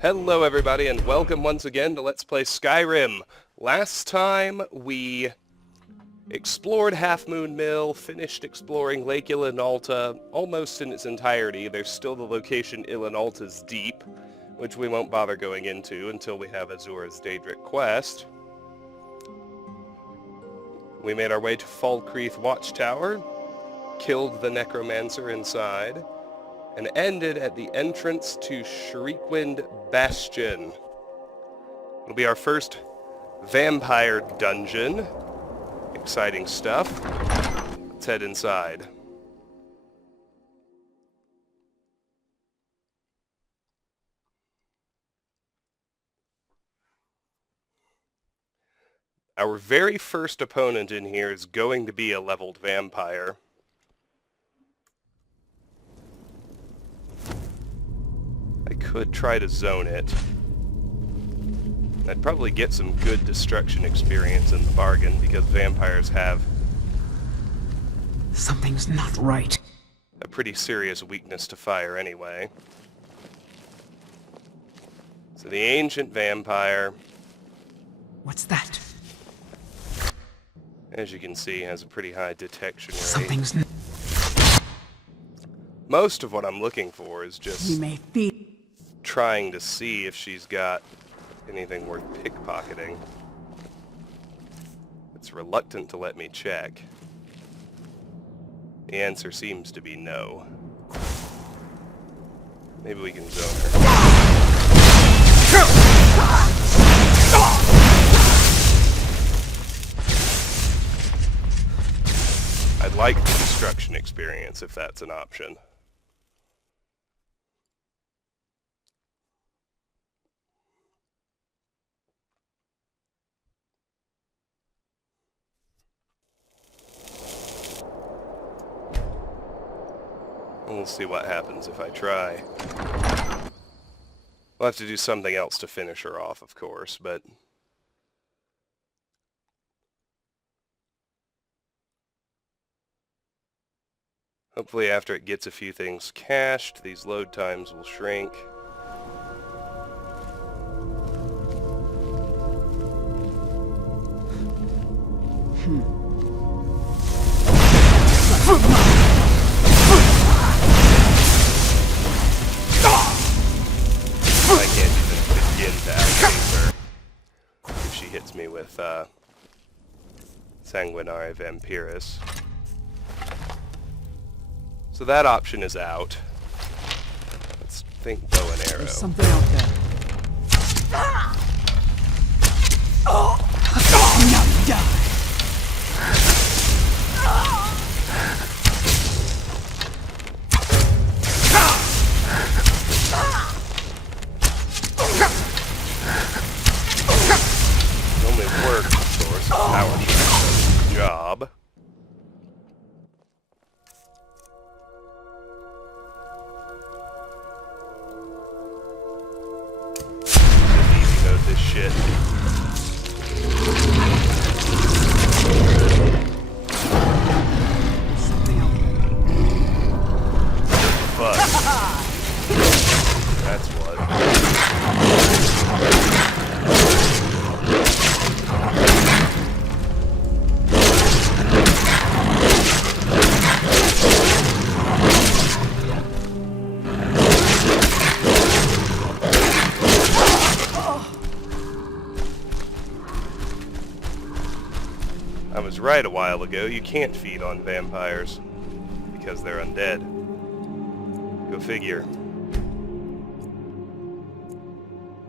Hello everybody and welcome once again to Let's Play Skyrim. Last time we explored Half Moon Mill, finished exploring Lake Ilinalta almost in its entirety. There's still the location Ilinalta's Deep, which we won't bother going into until we have Azura's Daedric quest. We made our way to Falkreath Watchtower, killed the necromancer inside, and ended at the entrance to Shriekwind Bastion. It'll be our first vampire dungeon. Exciting stuff. Let's head inside. Our very first opponent in here is going to be a leveled vampire. I could try to zone it. I'd probably get some good destruction experience in the bargain, because vampires have Something's not right. a pretty serious weakness to fire anyway. So the ancient vampire, What's that? as you can see, has a pretty high detection rate. Something's Most of what I'm looking for is We just may feel. trying to see if she's got anything worth pickpocketing. It's reluctant to let me check. The answer seems to be no. Maybe we can zone her. I'd like the destruction experience if that's an option. We'll see what happens if I try. We'll have to do something else to finish her off, of course, but hopefully after it gets a few things cached, these load times will shrink. I can't even begin to outpace her if she hits me with Sanguinare Vampiris. So that option is out. Let's think bow and arrow. There's something out there. Now you die. It only works, of course, if power shot does the job. Just easy mode this shit. There's something out there. Fuck. That's what. I was right a while ago, you can't feed on vampires, because they're undead. Go figure.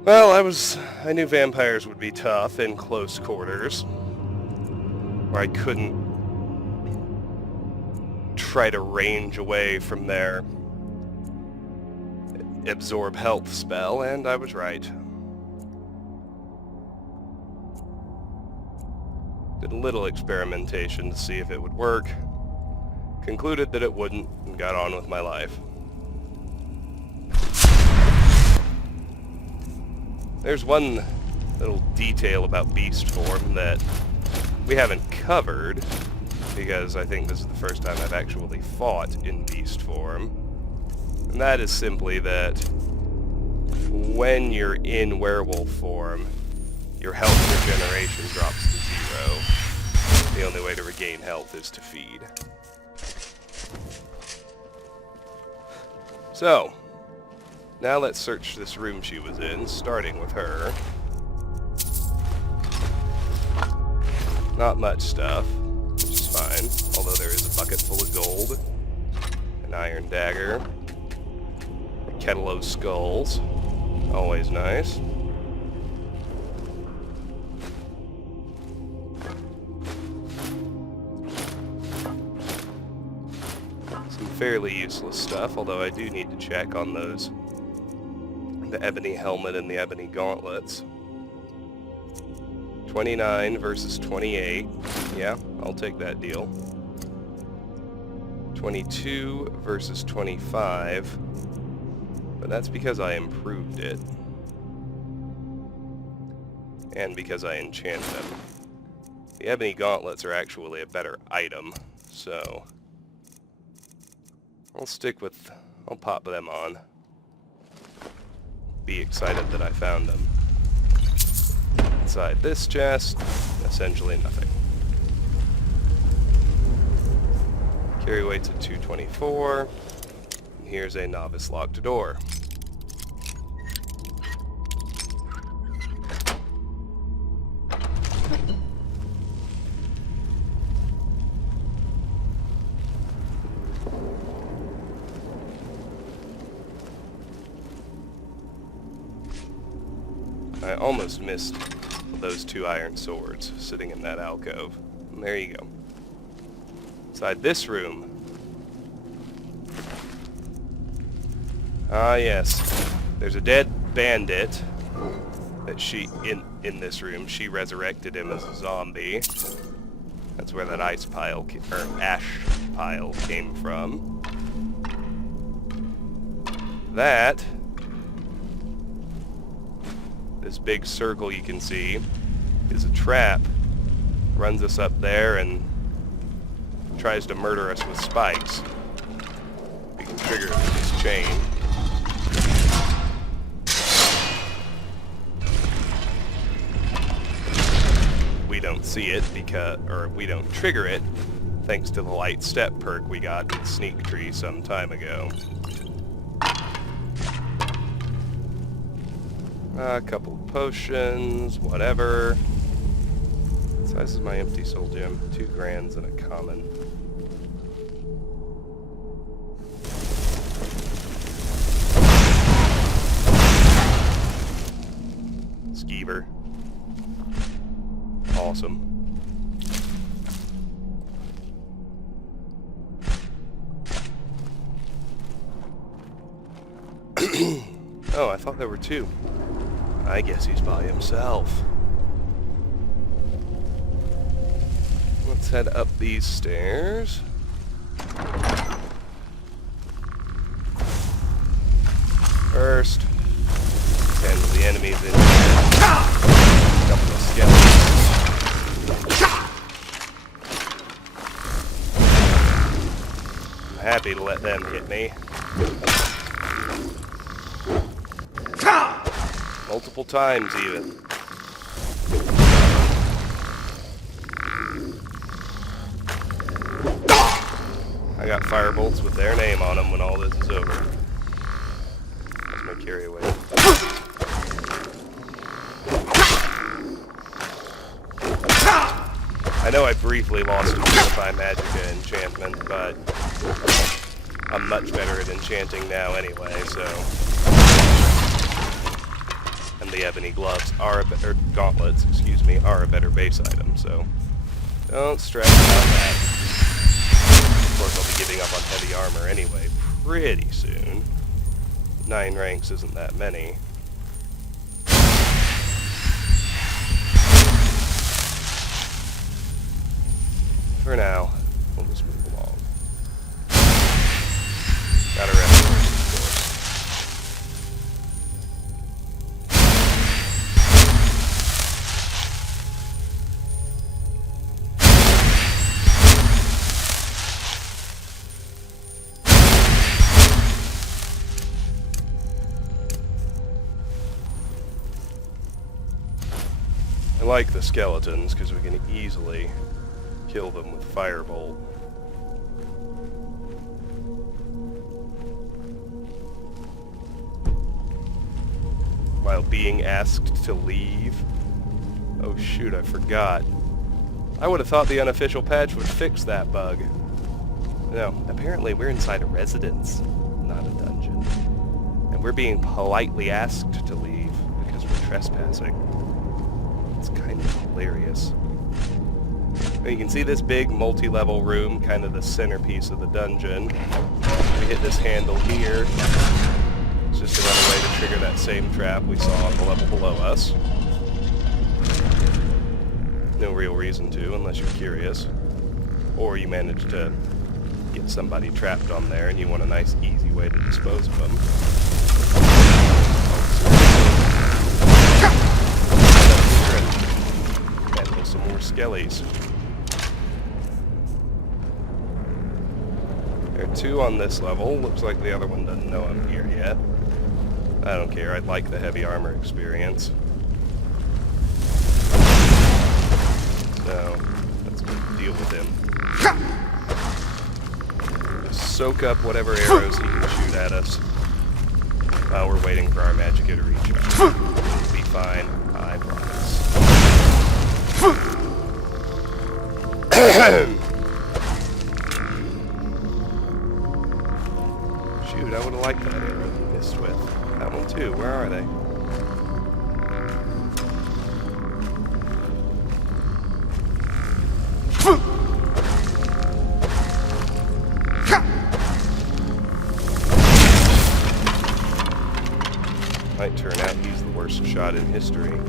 Well, I knew vampires would be tough in close quarters, where I couldn't try to range away from their absorb health spell, and I was right. Did a little experimentation to see if it would work, concluded that it wouldn't, and got on with my life. There's one little detail about beast form that we haven't covered, because I think this is the first time I've actually fought in beast form. And that is simply that when you're in werewolf form, your health regeneration drops to 0. The only way to regain health is to feed. So, now let's search this room she was in, starting with her. Not much stuff, which is fine, although there is a bucket full of gold, an iron dagger, a kettle of skulls, always nice. Some fairly useless stuff, although I do need to check on those. The ebony helmet and the ebony gauntlets. 29 versus 28. Yeah, I'll take that deal. 22 versus 25. But that's because I improved it. And because I enchant them. The ebony gauntlets are actually a better item, so I'll pop them on. Be excited that I found them. Inside this chest, essentially nothing. Carry weight's at 224. And here's a novice locked door. I almost missed those 2 iron swords sitting in that alcove. And there you go. Inside this room. Ah yes. There's a dead bandit that in this room. She resurrected him as a zombie. That's where that ash pile came from. This big circle you can see is a trap. Runs us up there and tries to murder us with spikes. We can trigger it with this chain. We don't see it or we don't trigger it thanks to the light step perk we got with Sneak Tree some time ago. A couple of potions, whatever. What size is my empty soul gem? 2 grands and a common. Skeever. Awesome. Oh, I thought there were 2. I guess he's by himself. Let's head up these stairs. First, tend to the enemies in here. A couple of skeletons. I'm happy to let them hit me. Multiple times, even. I got firebolts with their name on them when all this is over. That's my carry away. I know I briefly lost a Purify Magicka enchantment, but I'm much better at enchanting now anyway, so... And the ebony gloves are gauntlets, excuse me, are a better base item, so don't stress about that. Of course, I'll be giving up on heavy armor anyway pretty soon. 9 ranks isn't that many. For now, we'll just move along. Gotta rest first, of course. I like the skeletons because we can easily kill them with firebolt. While being asked to leave. Oh shoot, I forgot. I would have thought the unofficial patch would fix that bug. No, apparently we're inside a residence, not a dungeon. And we're being politely asked to leave because we're trespassing. It's kind of hilarious. Now you can see this big multi-level room, kind of the centerpiece of the dungeon. We hit this handle here. It's just another way to trigger that same trap we saw on the level below us. No real reason to, unless you're curious. Or you manage to get somebody trapped on there and you want a nice, easy way to dispose of them. And some more skellies. There are 2 on this level. Looks like the other one doesn't know I'm here yet. I don't care. I'd like the heavy armor experience. So, let's deal with him. Just soak up whatever arrows he can shoot at us while we're waiting for our magicka to recharge. We'll be fine, I promise. Shoot, I would have liked that arrow he missed with. That one too, where are they? Might turn out he's the worst shot in history.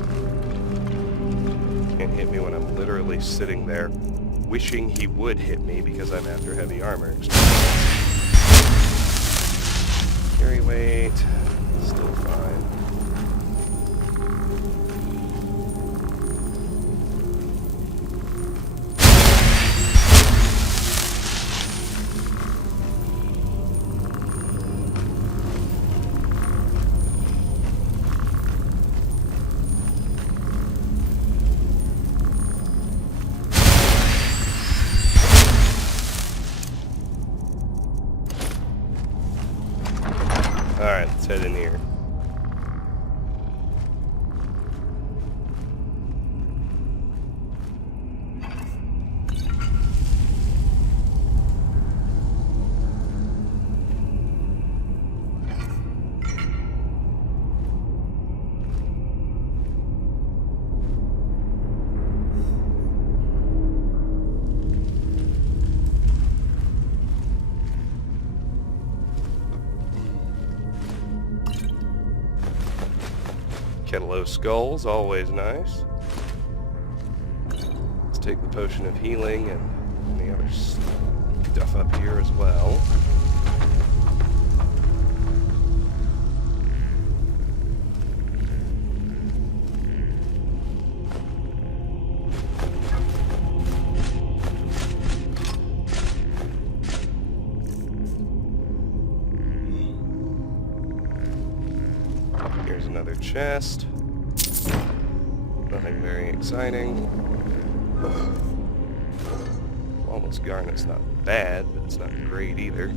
Can't hit me when I'm literally sitting there wishing he would hit me because I'm after heavy armor. Carry weight, still fine. Alright, let's head in here. Kettle of skulls, always nice. Let's take the potion of healing and any other stuff up here as well. Here's another chest. Nothing very exciting. Almost garnet's not bad, but it's not great either.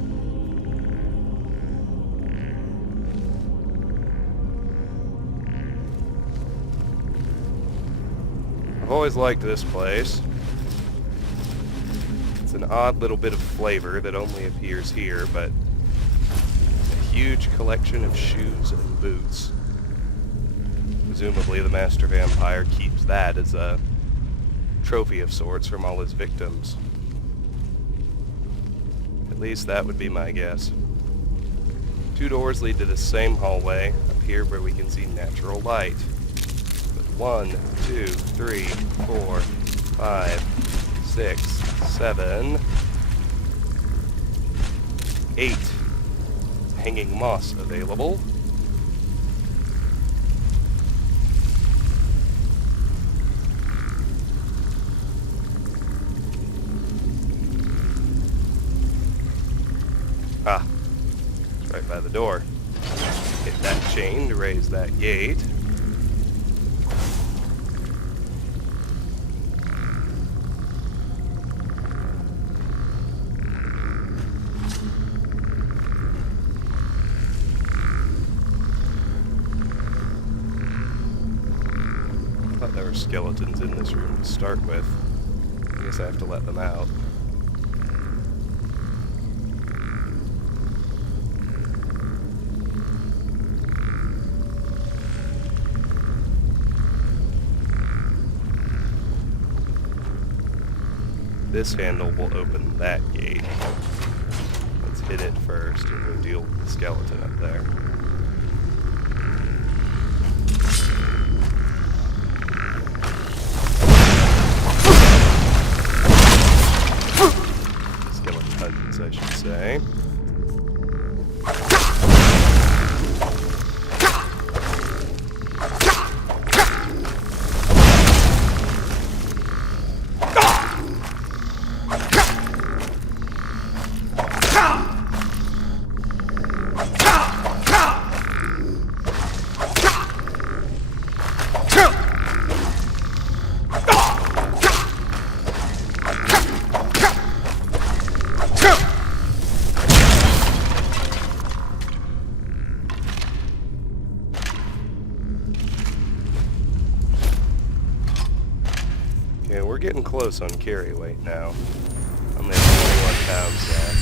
I've always liked this place. It's an odd little bit of flavor that only appears here, but a huge collection of shoes and boots. Presumably the Master Vampire keeps that as a trophy of sorts from all his victims. At least that would be my guess. 2 doors lead to the same hallway up here where we can see natural light. With 1, 2, 3, 4, 5, 6, 7, 8 hanging moss available. Ah, it's right by the door. Hit that chain to raise that gate. are skeletons in this room to start with. I guess I have to let them out. This handle will open that gate. Let's hit it first and go deal with the skeleton up there. Skeletons, I should say. Okay, we're getting close on carry weight now. I'm at 21 pounds left.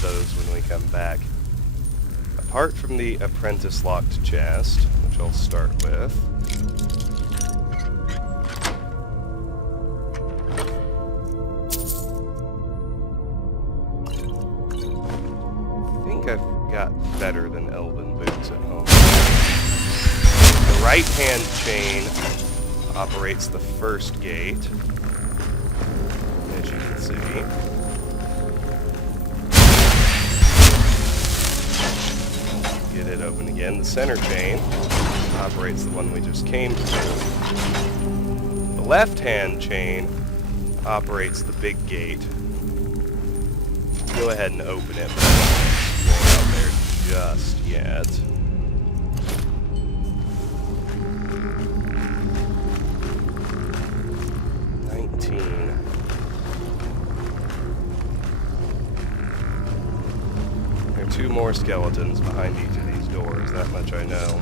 Those when we come back. Apart from the apprentice locked chest, which I'll start with. I think I've got better than elven boots at home. The right hand chain operates the first gate, as you can see. Get it open again. The center chain operates the one we just came to. The left-hand chain operates the big gate. Go ahead and open it, but I don't want to explore out there just yet. There are 2 more skeletons behind each of these doors, that much I know.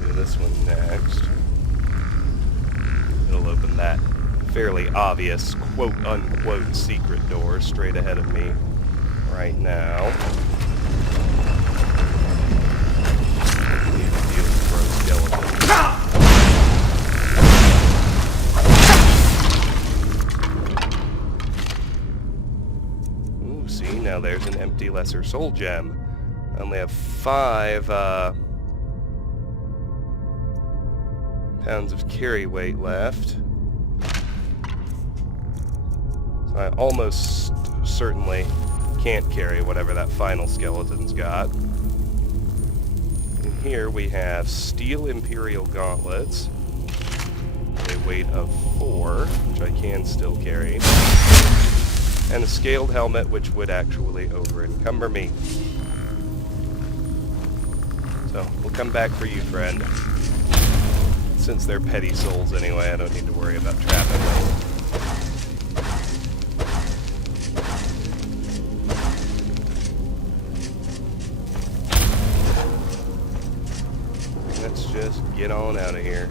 Do this one next. It'll open that fairly obvious quote-unquote secret door straight ahead of me right now. Need to deal with pro skeletons. Ooh, see, now there's an empty lesser soul gem. I only have 5 pounds of carry weight left. So I almost certainly can't carry whatever that final skeleton's got. And here we have steel imperial gauntlets, a weight of 4, which I can still carry, and a scaled helmet, which would actually over-encumber me. So, we'll come back for you, friend. Since they're petty souls anyway, I don't need to worry about trapping them. Let's just get on out of here.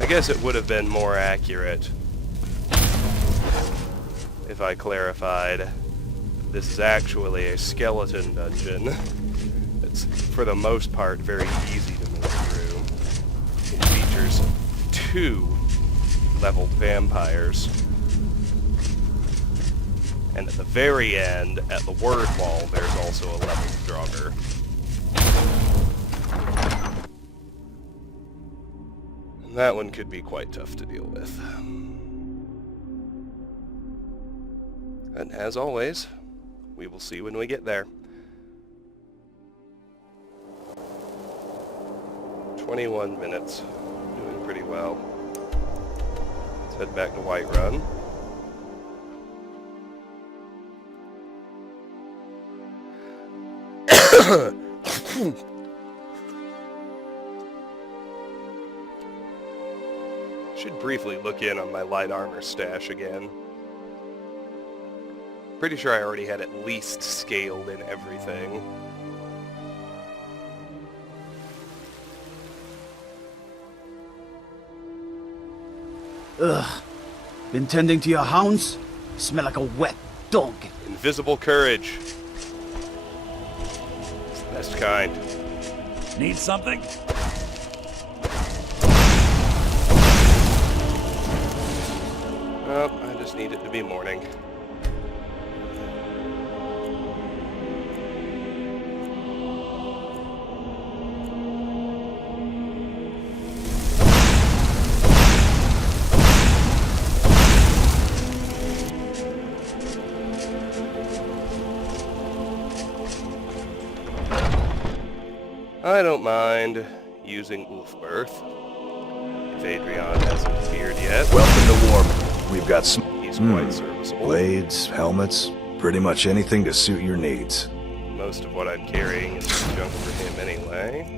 I guess it would have been more accurate if I clarified this is actually a skeleton dungeon. It's, for the most part, very easy to move through. You features 2 leveled vampires. And at the very end, at the word wall, there's also a leveled draugr. And that one could be quite tough to deal with. And as always, we will see when we get there. 21 minutes. Doing pretty well. Let's head back to Whiterun. Should briefly look in on my light armor stash again. Pretty sure I already had at least scaled in everything. Ugh. Been tending to your hounds? Smell like a wet dog. Invisible courage. It's the best kind. Need something? Oh, I just need it to be morning. I don't mind using Ulfberth, if Adrian hasn't appeared yet. Welcome to Warm. We've got some He's quite serviceable. blades, helmets, pretty much anything to suit your needs. Most of what I'm carrying is junk for him anyway.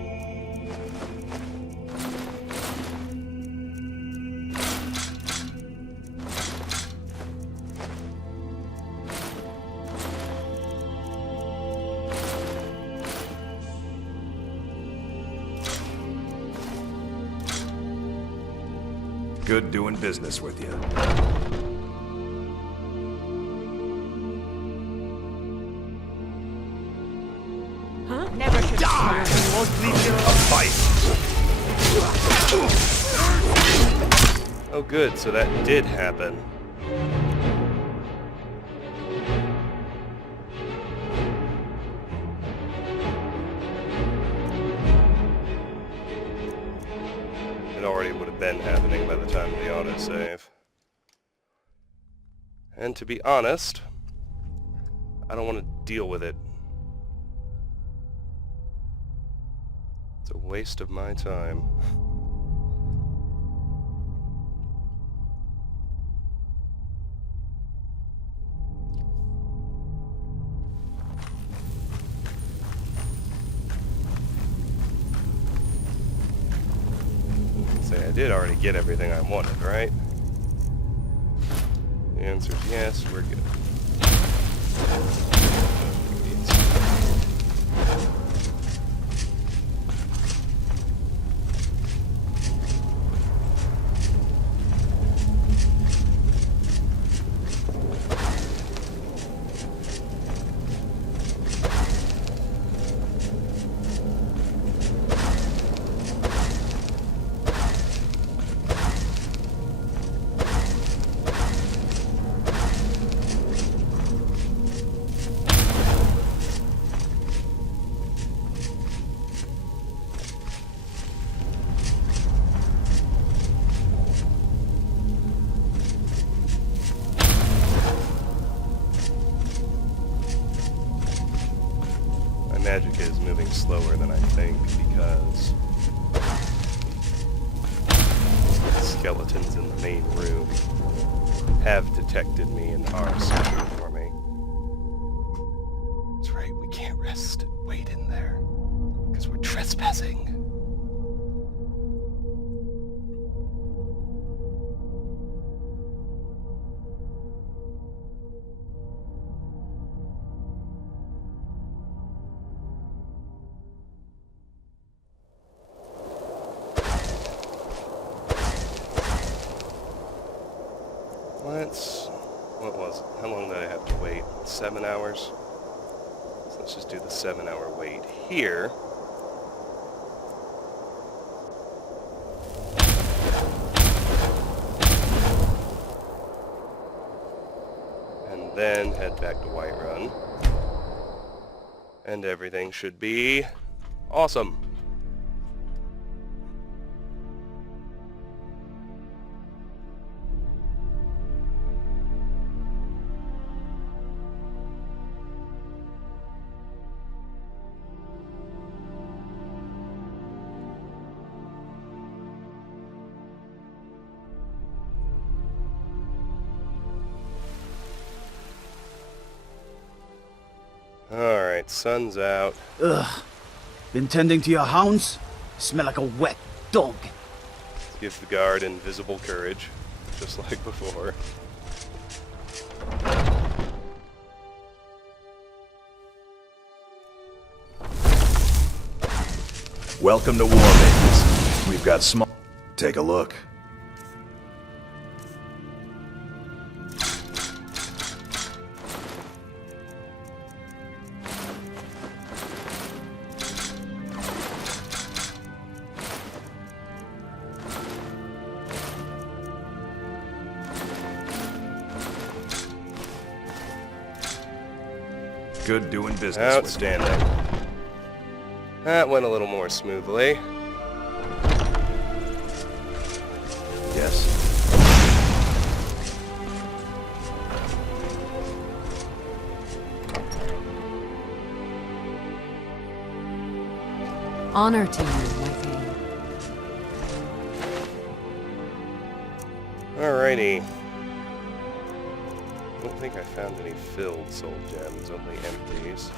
Good doing business with you. Huh? Never should die. A fight! Oh good, so that did happen. It already would have been happening by the time of the autosave. And to be honest, I don't want to deal with it. It's a waste of my time. Say, I did already get everything I wanted, right? The answer is yes, we're good. Magic is moving slower than I think because skeletons in the main room have detected me and are searching for me. That's right, we can't rest and wait in there because we're trespassing. What was it? How long did I have to wait? 7 hours? So let's just do the 7-hour wait here. then head back to Whiterun. And everything should be awesome. Alright, sun's out. Ugh. Been tending to your hounds? Smell like a wet dog. Give the guard invisible courage, just like before. Welcome to War Maidens. We've got small... Take a look. Good doing business with you. Outstanding. That went a little more smoothly. Yes. Honor to you, my king. Alrighty. I don't think I found any filled soul gems, only empties.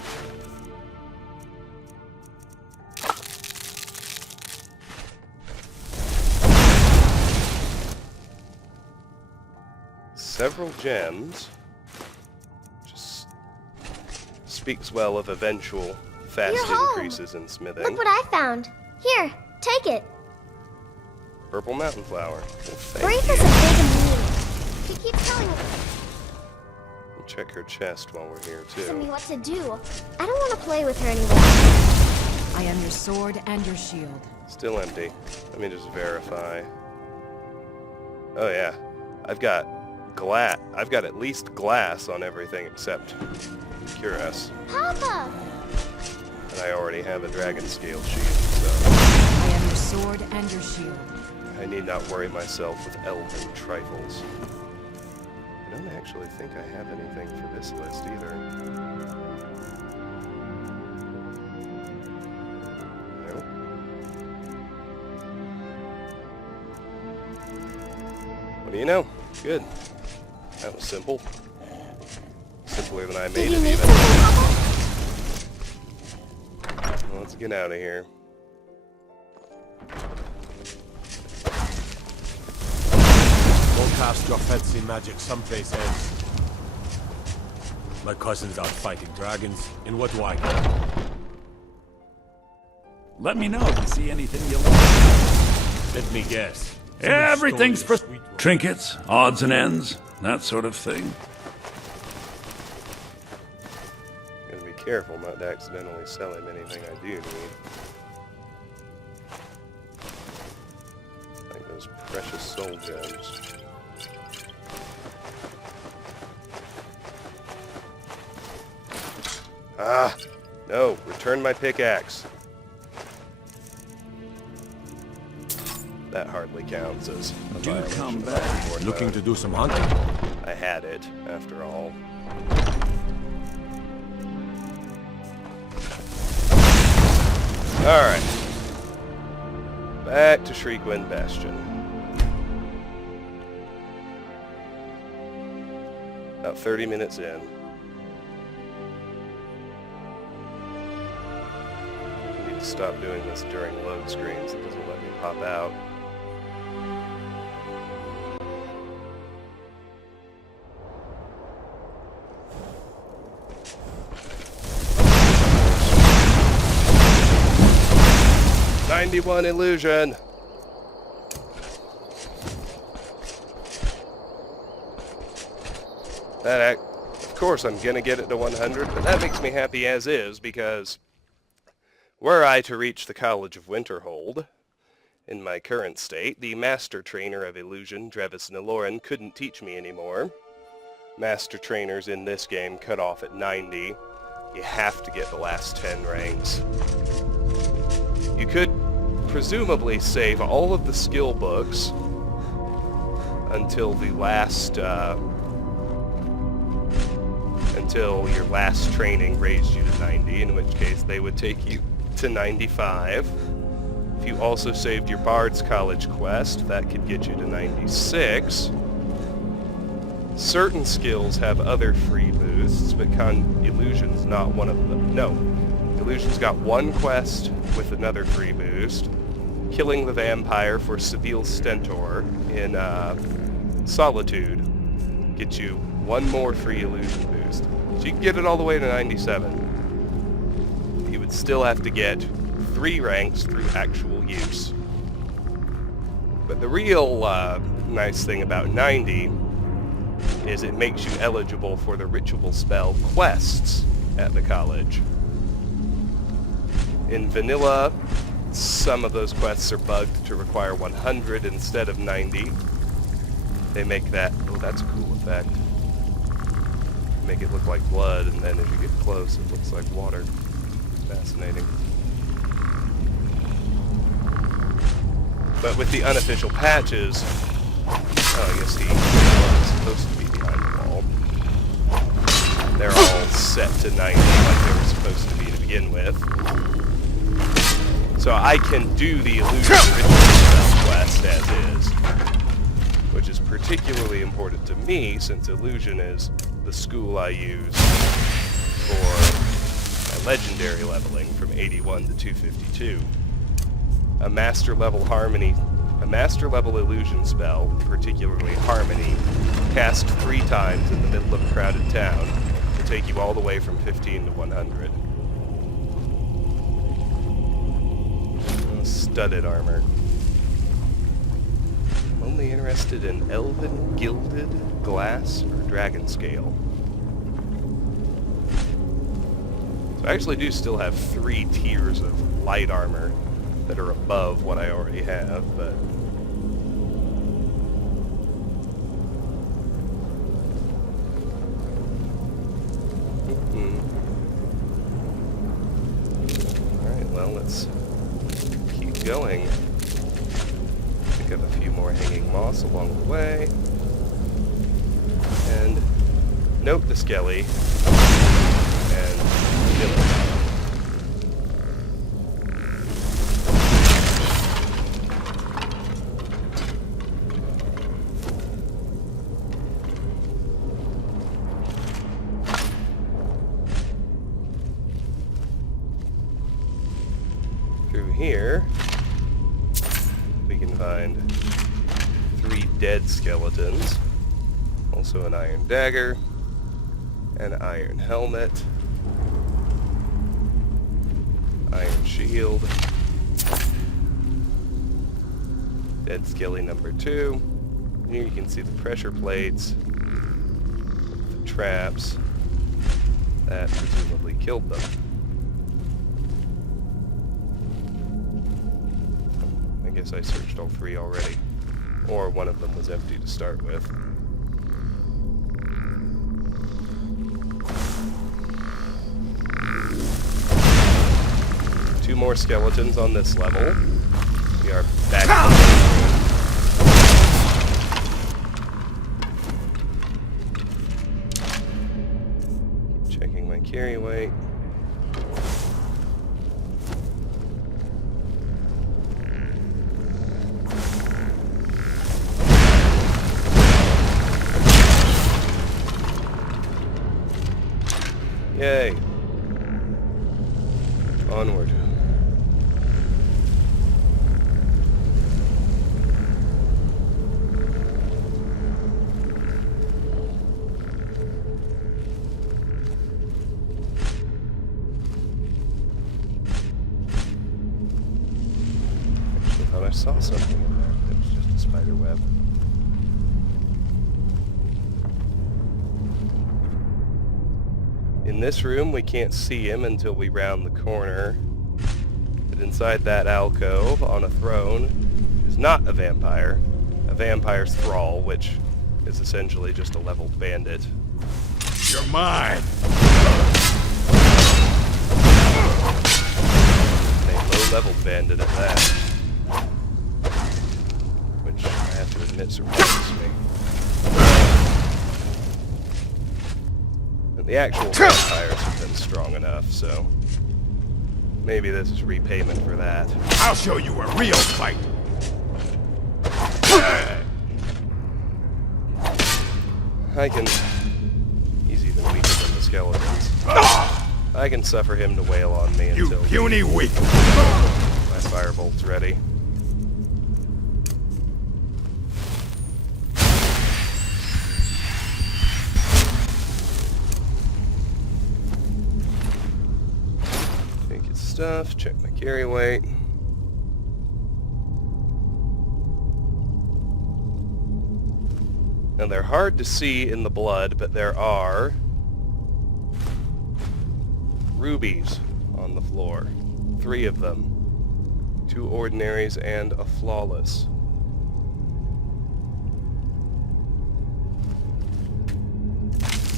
Several gems. Just speaks well of eventual fast You're home. increases in smithing. Look what I found. Here, take it. Purple mountain flower. Well, thank Braith you. is a big and mean. He keeps telling We'll check her chest while we're here me too. what to do. I don't want to play with her anymore. I am your sword and your shield. Still empty. Let me just verify. Oh yeah, I've got glass. I've got at least glass on everything except cuirass, Papa! and I already have a dragon scale shield, so I am your sword and your shield. I need not worry myself with elven trifles. I don't actually think I have anything for this list either. Nope. What do you know? Good. That was simple. Simpler than I made Did you it need even. something, Papa? Let's get out of here. Go cast your fancy magic someplace else. My cousin's out fighting dragons in what way? Let me know if you see anything you like. Let me guess. Everything's for Sweet one. trinkets, odds and ends, that sort of thing. Gotta be careful not to accidentally sell him anything I do need. Like those precious soul gems. Ah! No! Return my pickaxe! That hardly counts as a Do violation come of back. Ironborn Looking code. to do some hunting? I had it, after all. Alright. Back to Shriekwind Bastion. About 30 minutes in. I need to stop doing this during load screens. It doesn't let me pop out. '91 illusion. Of course I'm gonna get it to 100, but that makes me happy as is, because were I to reach the College of Winterhold, in my current state, the master trainer of illusion, Drevis Niloran, couldn't teach me anymore, master trainers in this game cut off at 90. You have to get the last 10 ranks. You could presumably save all of the skill books until the last, until your last training raised you to 90, in which case they would take you to 95. If you also saved your Bard's College quest, that could get you to 96. Certain skills have other free boosts, but Illusion's not one of them. No, Illusion's got one quest with another free boost. Killing the vampire for Seville Stentor in Solitude gets you one more free illusion boost. So you can get it all the way to 97. You would still have to get 3 ranks through actual use. But the real nice thing about 90 is it makes you eligible for the ritual spell quests at the college. In vanilla, some of those quests are bugged to require 100 instead of 90. They make that, oh, that's a cool effect. Make it look like blood, and then as you get close, it looks like water. Fascinating. But with the unofficial patches, oh, you see, it's supposed to be behind the wall. They're all set to 90 like they were supposed to be to begin with. So I can do the illusion ritual spell quest as is, which is particularly important to me since illusion is the school I use for my legendary leveling from 81 to 252. A master level illusion spell, particularly Harmony, cast 3 times in the middle of a crowded town, will take you all the way from 15 to 100. Studded armor. I'm only interested in elven, gilded, glass, or dragon scale. So I actually do still have 3 tiers of light armor that are above what I already have, but alright, well, let's keep going. Pick up a few more hanging moss along the way. And note the skelly and kill it. Through here, we can find 3 dead skeletons, also an iron dagger, an iron helmet, iron shield, dead skelly number 2. Here you can see the pressure plates, the traps that presumably killed them. I guess I searched all 3 already, or one of them was empty to start with. Two more skeletons on this level. We are back. Checking my carry weight. Yay. Onward. Actually thought I saw something in there. It was just a spider web. In this room, we can't see him until we round the corner. But inside that alcove, on a throne, is not a vampire's thrall, which is essentially just a leveled bandit You're mine. A low-level bandit at that. Which I have to admit surprises me. And the actual vampires have been strong enough, so maybe this is repayment for that. I'll show you a real fight. I can... He's even weaker than the skeletons. I can suffer him to wail on me You until puny weak. my firebolt's ready. Take his stuff, check my carry weight. Now they're hard to see in the blood, but there are rubies on the floor. 3 of them. 2 ordinaries and a flawless.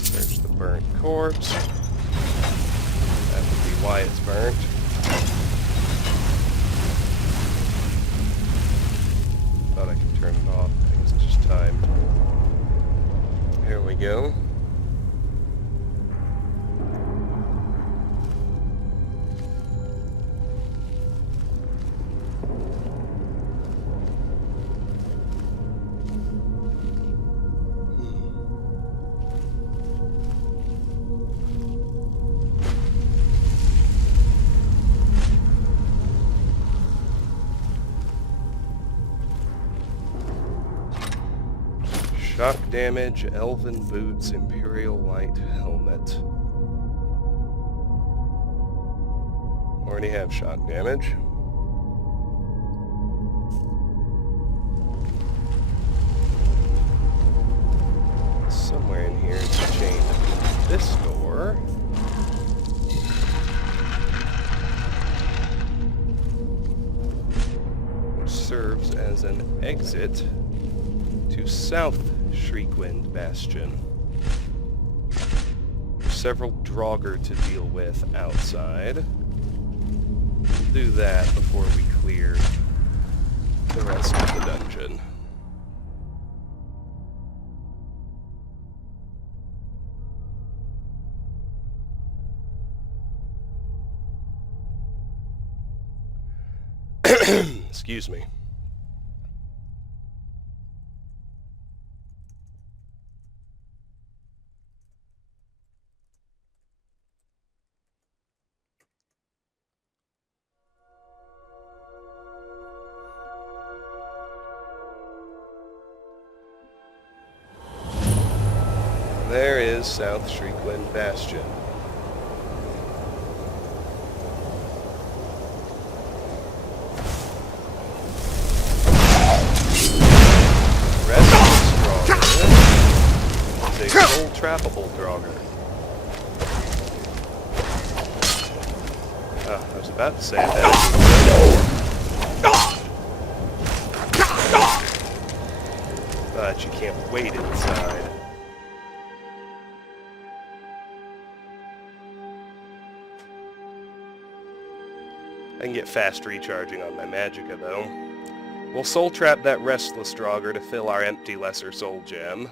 Search the burnt corpse. That would be why it's burnt. Thought I could turn it off. I guess it's just timed. Here we go. Shock damage, elven boots, imperial light helmet. Already have shock damage. Somewhere in here it's chained to this door. Which serves as an exit to South Shriekwind Bastion. There's several draugr to deal with outside. We'll do that before we clear the rest of the dungeon. Excuse me. There is South Shriekwind Bastion. Rest draugr is a full trappable draugr. I was about to say that. But you can't wait inside. I can get fast recharging on my magicka, though. We'll soul trap that restless draugr to fill our empty lesser soul gem.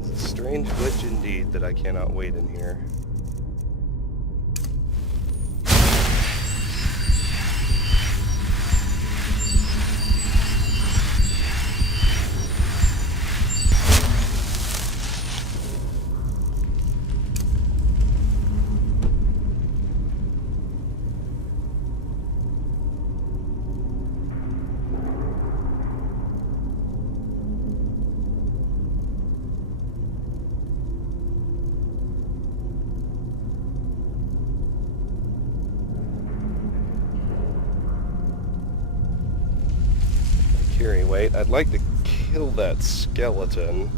It's a strange glitch indeed that I cannot wait in here. Carry weight. I'd like to kill that skeleton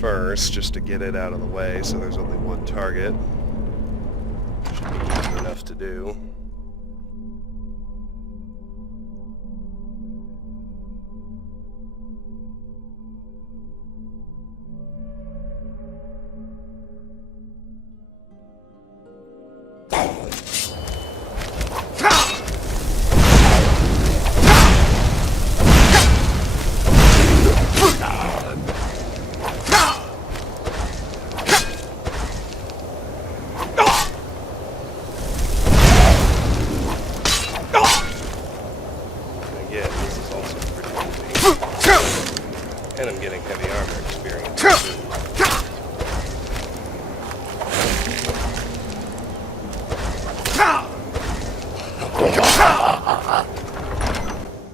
first, just to get it out of the way, so there's only one target. Should be easy enough to do.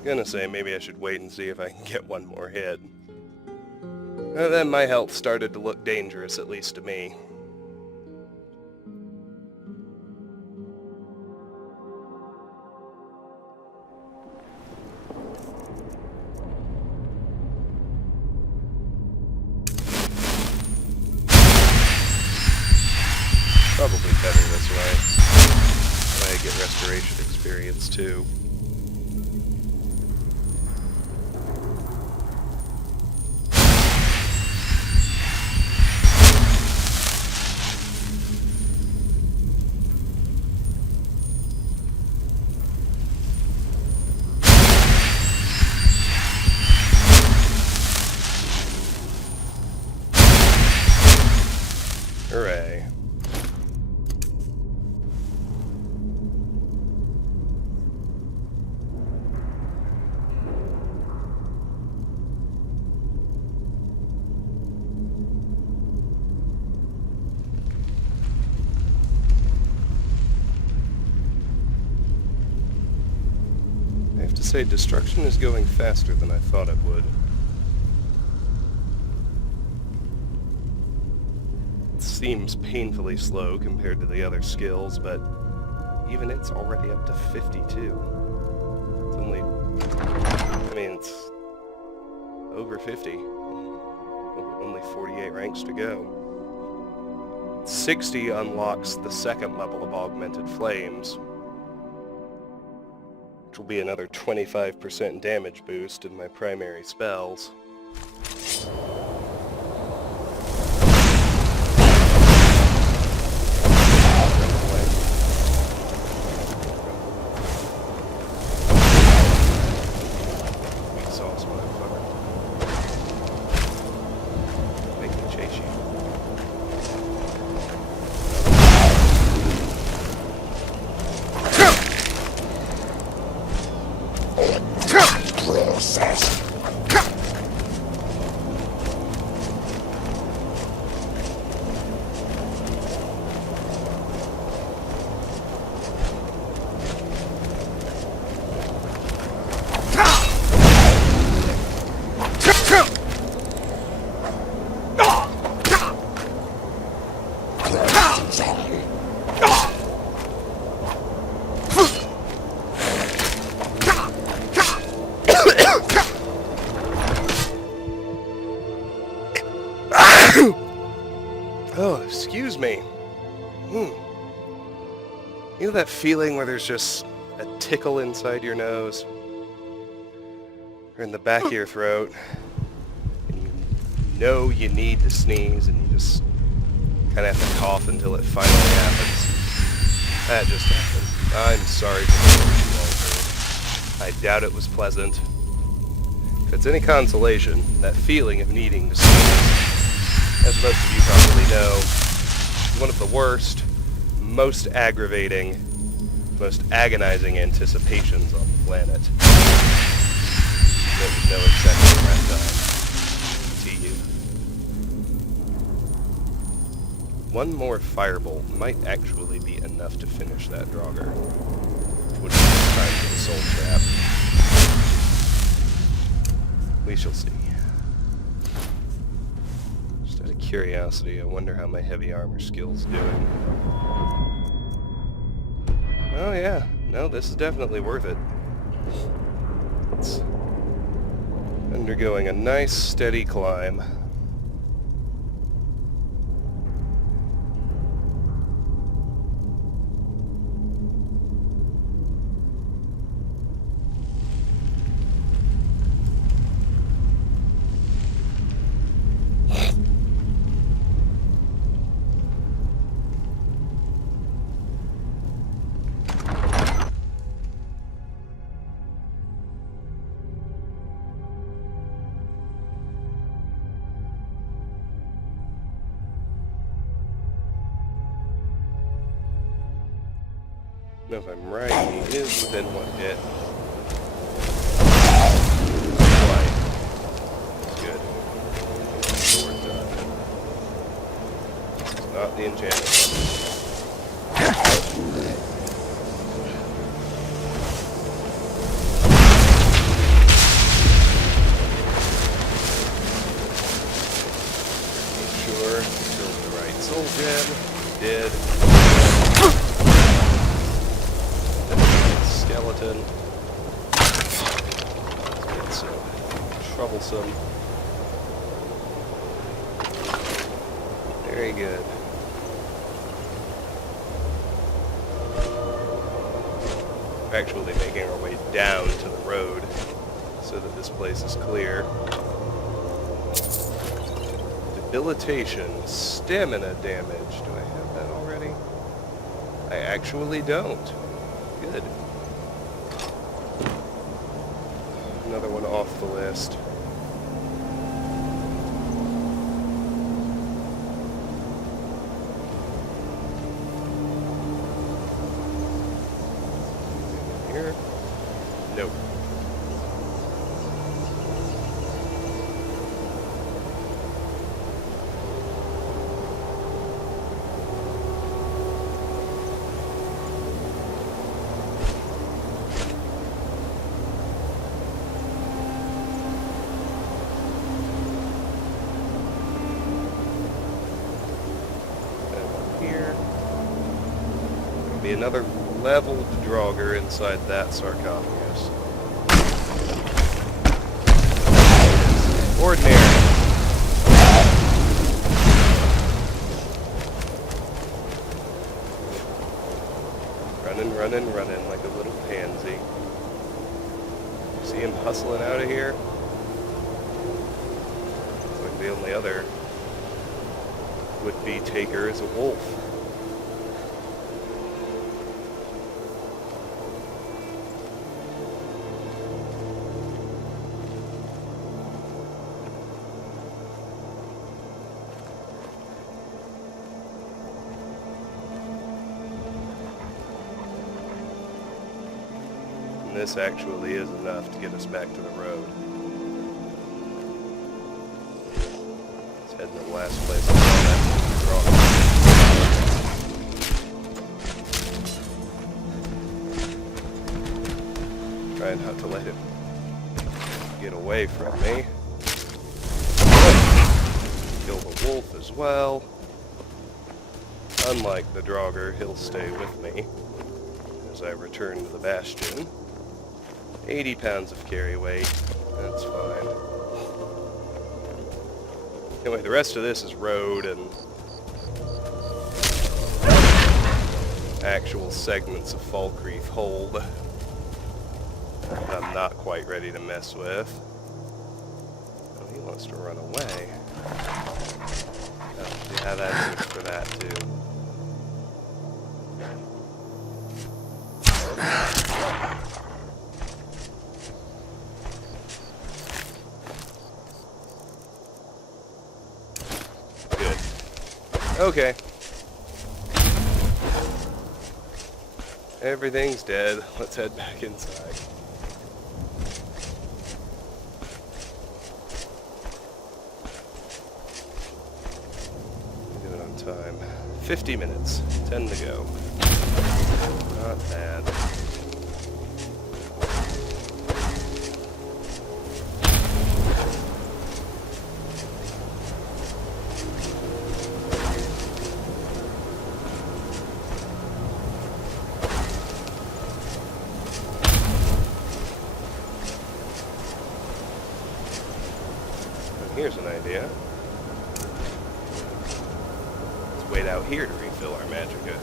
Gonna say maybe I should wait and see if I can get one more hit. And then my health started to look dangerous, at least to me. Probably better this way. I get restoration experience too. Hooray. I have to say, destruction is going faster than I thought it would. It seems painfully slow compared to the other skills, but even it's already up to 52. It's only... I mean, it's over 50. Only 48 ranks to go. 60 unlocks the second level of Augmented Flames, which will be another 25% damage boost in my primary spells. Oh, excuse me. You know that feeling where there's just a tickle inside your nose? Or in the back of your throat? And you know you need to sneeze and you just kind of have to cough until it finally happens. That just happened. I'm sorry for the words you all heard. I doubt it was pleasant. If it's any consolation, that feeling of needing to sneeze, as most of you probably know, is one of the worst, most aggravating, most agonizing anticipations on the planet. There was no exception that time. To you. One more firebolt might actually be enough to finish that draugr. Would be time for the soul trap. We shall see. Just out of curiosity, I wonder how my heavy armor skill's doing. Oh yeah, no, this is definitely worth it. It's undergoing a nice, steady climb. If I'm right, he is within one hit. Right. Good. Sword done. It's not the enchantment. did. Skeleton. It's so troublesome. Very good. We're actually making our way down to the road so that this place is clear. Debilitation, stamina damage. Do I have that already? I actually don't. Good. Another one off the list. Here? Nope. Be another leveled draugr inside that sarcophagus. Ordinary. Running like a little pansy. See him hustling out of here? Looks like the only other would-be taker is a wolf. This actually is enough to get us back to the road. Let's head to the last place. Try not to let him get away from me. Kill the wolf as well. Unlike the draugr, he'll stay with me as I return to the bastion. 80 pounds of carry weight. That's fine. Anyway, the rest of this is road and actual segments of Falkreath hold. I'm not quite ready to mess with. Oh, he wants to run away. Oh, yeah, that's good for that too. Okay. Everything's dead. Let's head back inside. Do it on time. 50 minutes. 10 to go. Not bad. Here's an idea. Let's wait out here to refill our magicka,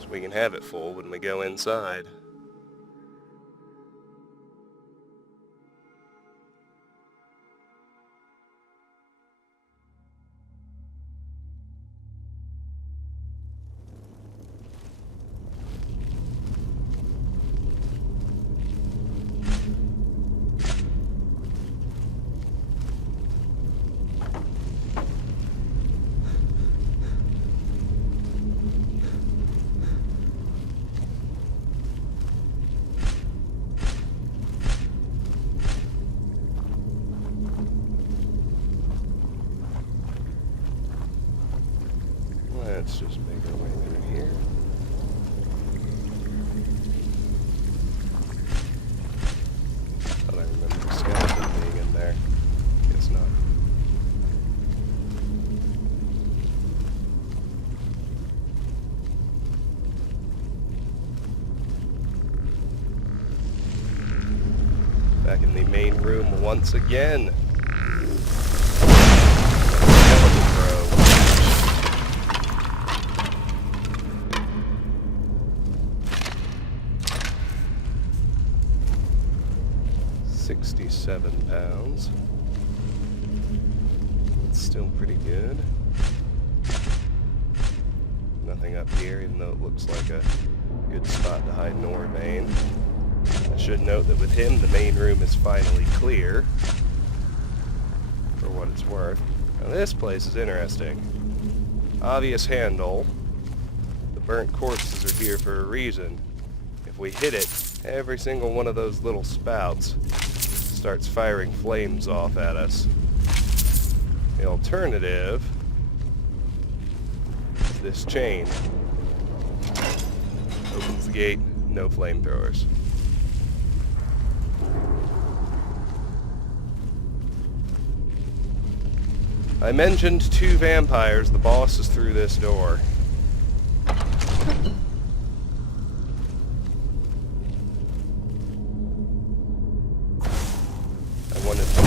so we can have it full when we go inside. Let's just make our way through here. Thought I remember a skeleton being in there. Guess not. back in the main room once again. Skeleton bro. 67 pounds. It's still pretty good. Nothing up here, even though it looks like a good spot to hide Norbane. I should note that with him, the main room is finally clear, for what it's worth. Now this place is interesting. Obvious handle. The burnt corpses are here for a reason. If we hit it, every single one of those little spouts starts firing flames off at us. The alternative is this chain. Opens the gate, no flamethrowers. I mentioned 2 vampires. The boss is through this door. I wanted to...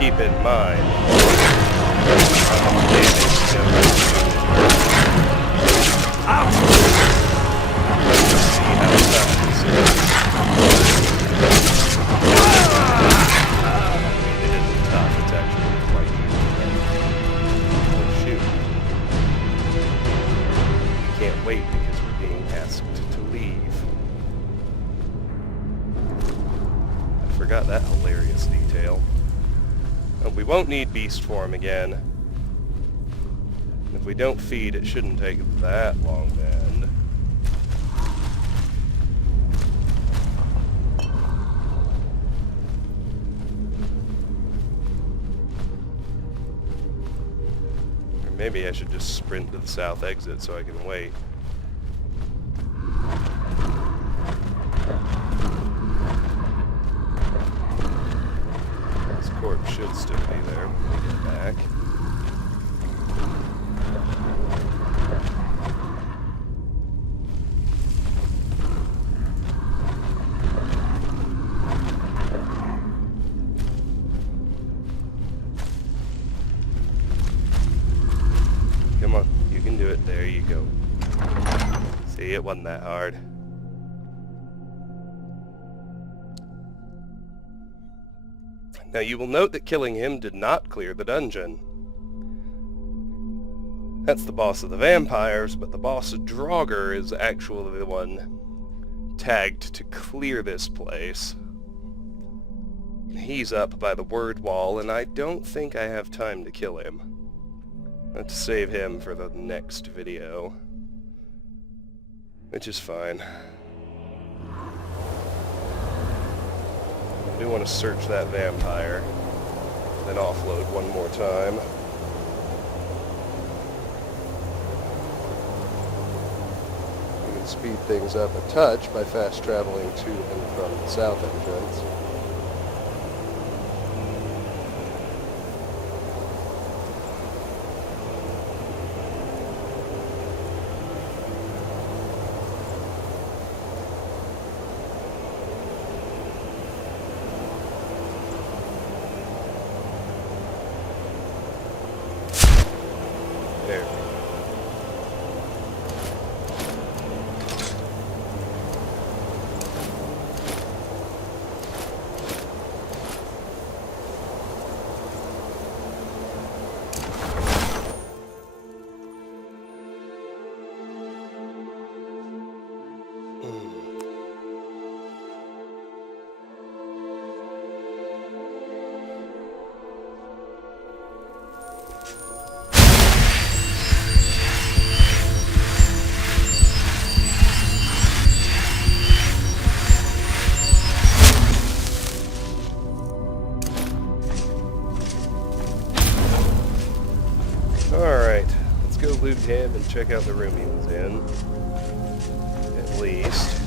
keep in mind how much damage see how tough this is. It isn't tough, it's actually quite easy. Oh shoot. We can't wait because we're being asked to leave. I forgot that hilarious detail. We won't need beast form again. If we don't feed, it shouldn't take that long to end. Or maybe I should just sprint to the south exit so I can wait. Should still be there when we get back. Come on, you can do it. There you go. See, it wasn't that hard. Now you will note that killing him did not clear the dungeon. That's the boss of the vampires, but the boss of Draugr is actually the one tagged to clear this place. He's up by the word wall, and I don't think I have time to kill him. I have to save him for the next video, which is fine. I do want to search that vampire, then offload one more time. We can speed things up a touch by fast traveling to and from the south entrance. There. him and check out the room he was in. At least.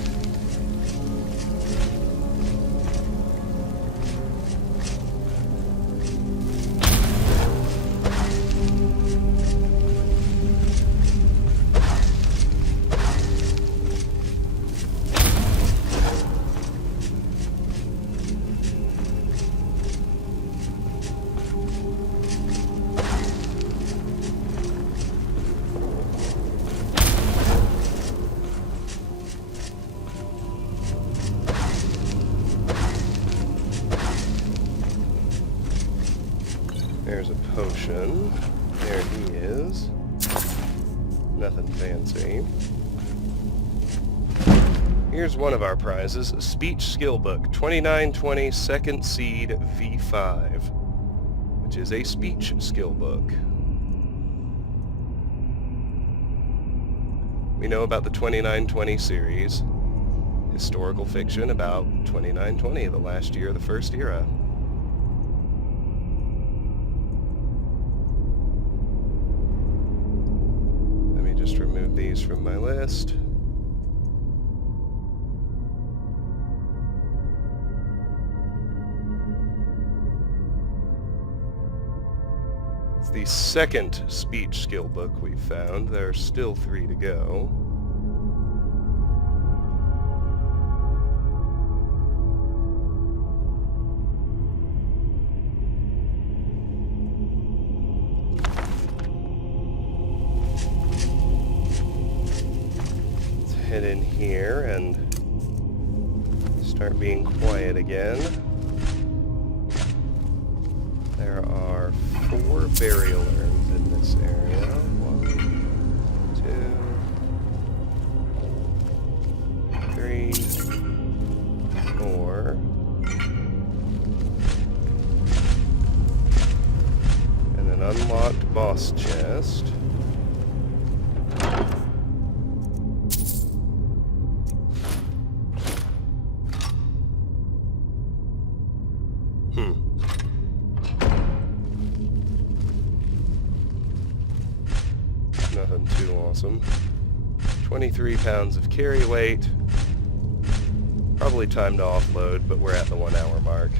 There's a potion. There he is. Nothing fancy. Here's one of our prizes, a speech skill book, 2920 Second Seed V5, which is a speech skill book. We know about the 2920 series, historical fiction about 2920, the last year of the First Era. Just remove these from my list. It's the second speech skill book we've found. There are still 3 to go. Head in here and start being quiet again. There are 4 burial urns in this area. 1, 2, 3, 4. And an unlocked boss chest. Nothing too awesome. 23 pounds of carry weight. Probably time to offload, but we're at the 1 hour mark.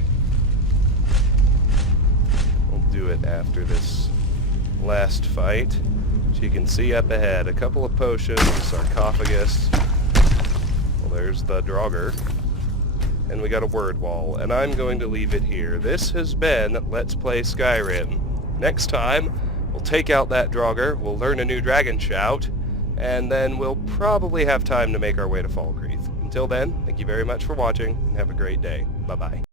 We'll do it after this last fight. So you can see up ahead, a couple of potions, sarcophagus. Well, there's the draugr. And we got a word wall, and I'm going to leave it here. This has been Let's Play Skyrim. Next time, we'll take out that draugr, we'll learn a new dragon shout, and then we'll probably have time to make our way to Falkreath. Until then, thank you very much for watching, and have a great day. Bye-bye.